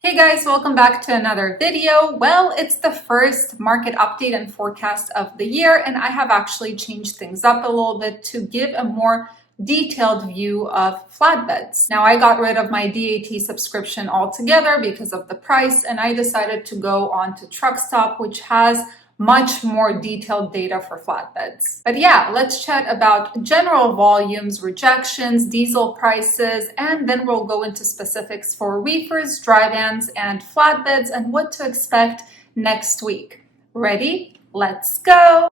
Hey guys, welcome back to another video. Well, it's the first market update and forecast of the year, and I have actually changed things up a little bit to give a more detailed view of flatbeds. Now, I got rid of my DAT subscription altogether because of the price, and I decided to go on to Truckstop, which has much more detailed data for flatbeds. But yeah, let's chat about general volumes, rejections, diesel prices, and then we'll go into specifics for reefers, dry vans, and flatbeds and what to expect next week. Ready? Let's go!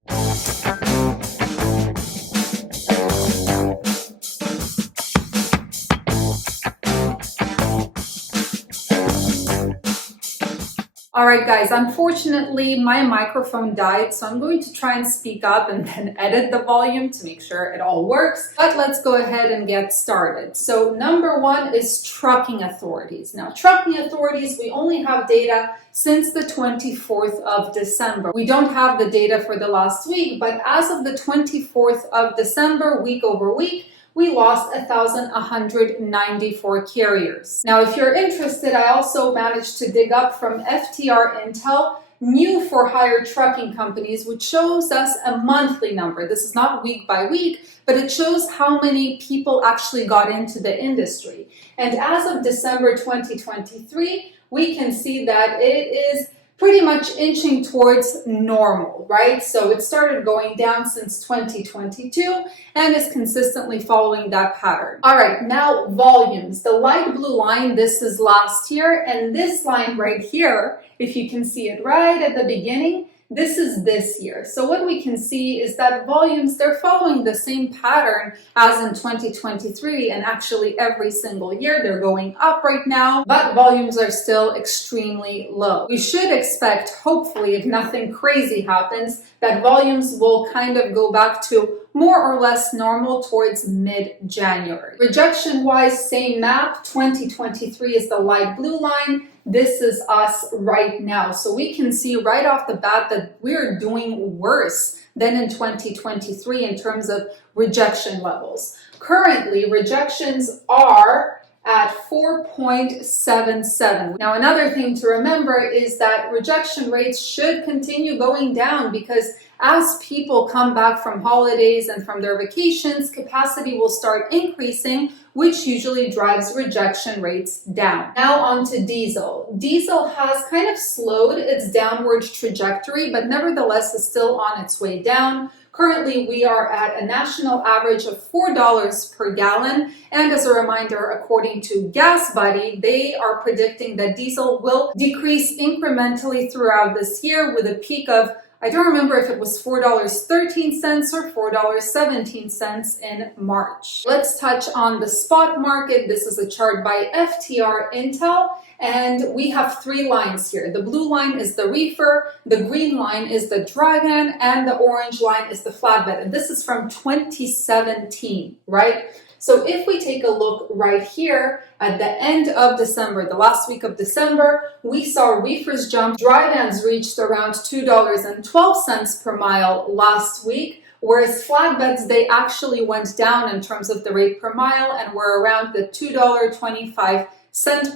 All right, guys, unfortunately, my microphone died, so I'm going to try and speak up and then edit the volume to make sure it all works. But let's go ahead and get started. So number one is trucking authorities. Now, trucking authorities, we only have data since the 24th of December. We don't have the data for the last week, but as of the 24th of December, week over week, we lost 1,194 carriers. Now, if you're interested, I also managed to dig up from FTR Intel new for hire trucking companies, which shows us a monthly number. This is not week by week, but it shows how many people actually got into the industry. And as of December 2023, we can see that it is pretty much inching towards normal, right? So it started going down since 2022 and is consistently following that pattern. All right, now volumes. The light blue line, this is last year, and this line right here, if you can see it right at the beginning, this is this year. So what we can see is that volumes, they're following the same pattern as in 2023, and actually every single year they're going up right now, but volumes are still extremely low. We should expect, hopefully, if nothing crazy happens, that volumes will kind of go back to more or less normal towards mid-January. Rejection-wise, same map. 2023 is the light blue line. This is us right now. So we can see right off the bat that we're doing worse than in 2023 in terms of rejection levels. Currently, rejections are at 4.77. Now, another thing to remember is that rejection rates should continue going down because as people come back from holidays and from their vacations, capacity will start increasing, which usually drives rejection rates down. Now on to diesel. Diesel has kind of slowed its downward trajectory, but nevertheless is still on its way down. Currently, we are at a national average of $4 per gallon. And as a reminder, according to Gas Buddy, they are predicting that diesel will decrease incrementally throughout this year with a peak of, I don't remember if it was $4.13 or $4.17 in March. Let's touch on the spot market. This is a chart by FTR Intel, and we have three lines here. The blue line is the reefer, the green line is the dry van, and the orange line is the flatbed. And this is from 2017, right? So if we take a look right here at the end of December, the last week of December, we saw reefers jump. Dry vans reached around $2.12 per mile last week, whereas flatbeds, they actually went down in terms of the rate per mile and were around the $2.25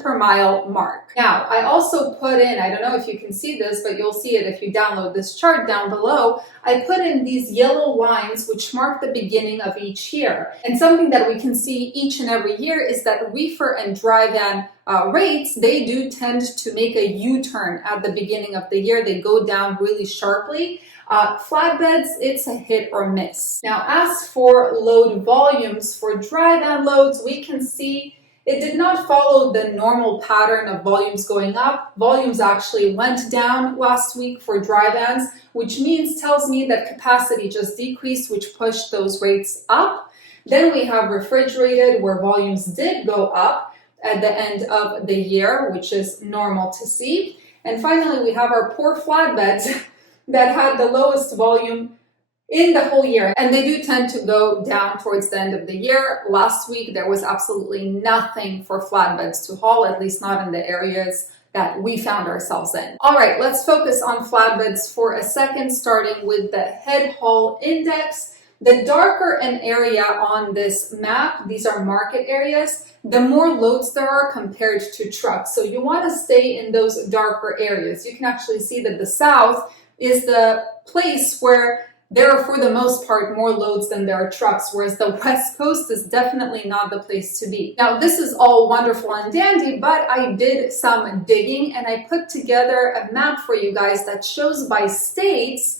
per mile mark. Now, I also put in, I don't know if you can see this, but you'll see it if you download this chart down below. I put in these yellow lines which mark the beginning of each year. And something that we can see each and every year is that reefer and dry van rates, they do tend to make a U-turn at the beginning of the year. They go down really sharply. Flatbeds, it's a hit or miss. Now, as for load volumes for dry van loads, we can see it did not follow the normal pattern of volumes going up. Volumes actually went down last week for dry vans, which tells me that capacity just decreased, which pushed those rates up. Then we have refrigerated, where volumes did go up at the end of the year, which is normal to see. And finally, we have our poor flatbeds that had the lowest volume in the whole year, and they do tend to go down towards the end of the year. Last week, there was absolutely nothing for flatbeds to haul, at least not in the areas that we found ourselves in. All right, let's focus on flatbeds for a second, starting with the head haul index. The darker an area on this map, these are market areas, the more loads there are compared to trucks. So you want to stay in those darker areas. You can actually see that the south is the place where there are, for the most part, more loads than there are trucks, whereas the West Coast is definitely not the place to be. Now, this is all wonderful and dandy, but I did some digging and I put together a map for you guys that shows by states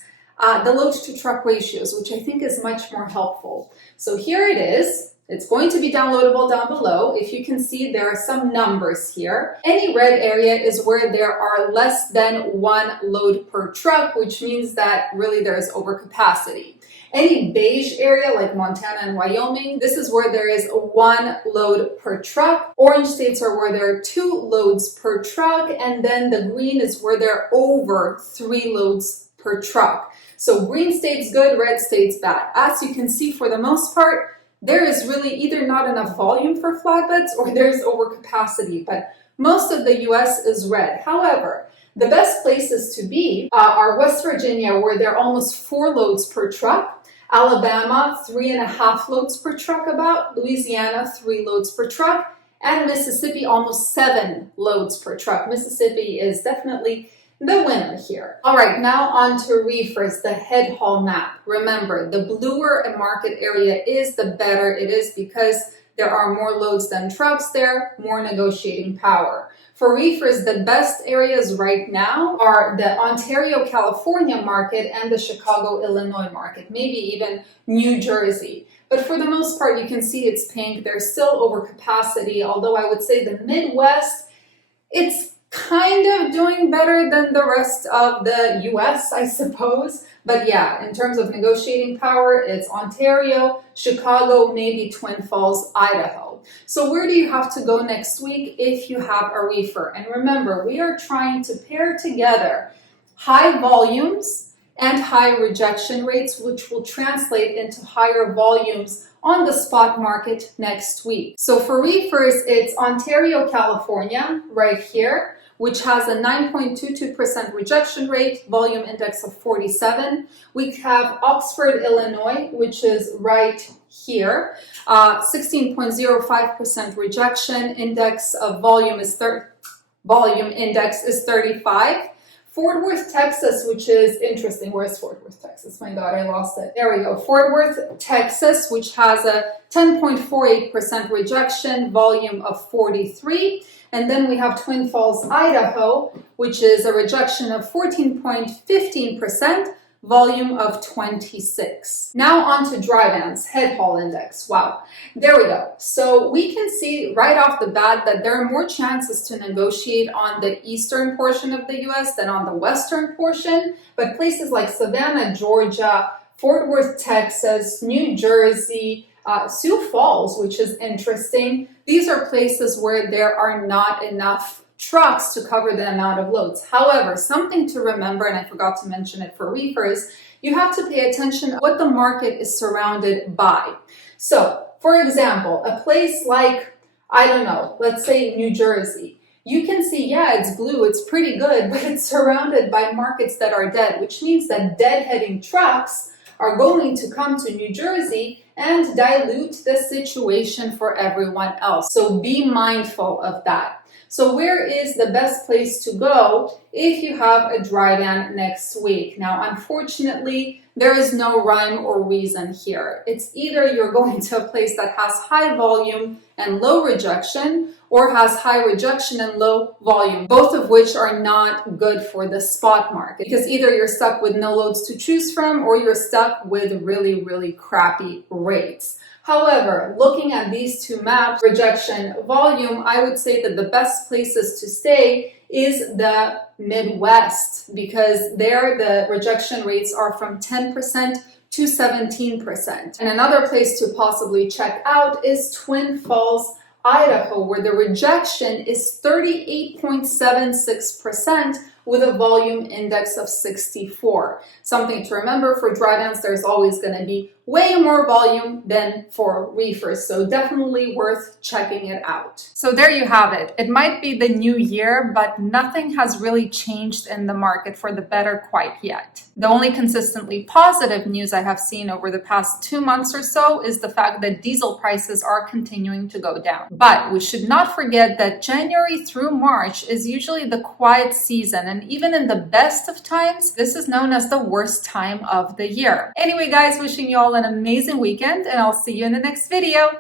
the load to truck ratios, which I think is much more helpful. So here it is. It's going to be downloadable down below. If you can see, there are some numbers here. Any red area is where there are less than 1 load per truck, which means that really there is overcapacity. Any beige area like Montana and Wyoming, this is where there is 1 load per truck. Orange states are where there are 2 loads per truck, and then the green is where there are over 3 loads per truck. So green states good, red states bad. As you can see, for the most part, there is really either not enough volume for flatbeds or there's overcapacity, but most of the US is red. However, the best places to be are West Virginia, where there are almost 4 loads per truck, Alabama, 3.5 loads per truck about, Louisiana, 3 loads per truck, and Mississippi, almost 7 loads per truck. Mississippi is definitely the winner here. All right, now on to reefers, the head haul map. Remember, the bluer a market area is, the better it is because there are more loads than trucks there, more negotiating power. For reefers, the best areas right now are the Ontario, California market and the Chicago, Illinois market, maybe even New Jersey. But for the most part, you can see it's pink. There's still overcapacity, although I would say the Midwest, it's kind of doing better than the rest of the US, I suppose. But yeah, in terms of negotiating power, it's Ontario, Chicago, maybe Twin Falls, Idaho. So where do you have to go next week if you have a reefer? And remember, we are trying to pair together high volumes and high rejection rates, which will translate into higher volumes on the spot market next week. So for reefers, it's Ontario, California, right here, which has a 9.22% rejection rate, volume index of 47. We have Oxford, Illinois, which is right here, 16.05% rejection, index of volume index is 35. Fort Worth, Texas, which is interesting. Where's Fort Worth, Texas? My God, I lost it. There we go. Fort Worth, Texas, which has a 10.48% rejection, volume of 43. And then we have Twin Falls, Idaho, which is a rejection of 14.15%, volume of 26. Now on to dry vans, head haul index. Wow, there we go. So we can see right off the bat that there are more chances to negotiate on the eastern portion of the US than on the western portion. But places like Savannah, Georgia, Fort Worth, Texas, New Jersey, Sioux Falls, which is interesting. These are places where there are not enough trucks to cover the amount of loads. However, something to remember, and I forgot to mention it for reefers, you have to pay attention to what the market is surrounded by. So, for example, a place like, I don't know, let's say New Jersey, you can see, yeah, it's blue, it's pretty good, but it's surrounded by markets that are dead, which means that deadheading trucks are going to come to New Jersey and dilute the situation for everyone else. So be mindful of that. So where is the best place to go if you have a dry van next week? Now, unfortunately, there is no rhyme or reason here. It's either you're going to a place that has high volume and low rejection, or has high rejection and low volume, both of which are not good for the spot market, because either you're stuck with no loads to choose from, or you're stuck with really, really crappy rates. However, looking at these two maps, rejection, volume, I would say that the best places to stay is the Midwest, because there the rejection rates are from 10% to 17%. And another place to possibly check out is Twin Falls, Idaho, where the rejection is 38.76%, with a volume index of 64. Something to remember, for dry vans, there's always going to be way more volume than for reefers, so definitely worth checking it out. So there you have it. It might be the new year, but nothing has really changed in the market for the better quite yet. The only consistently positive news I have seen over the past 2 months or so is the fact that diesel prices are continuing to go down. But we should not forget that January through March is usually the quiet season, and even in the best of times, this is known as the worst time of the year. Anyway, guys, wishing you all an amazing weekend, and I'll see you in the next video.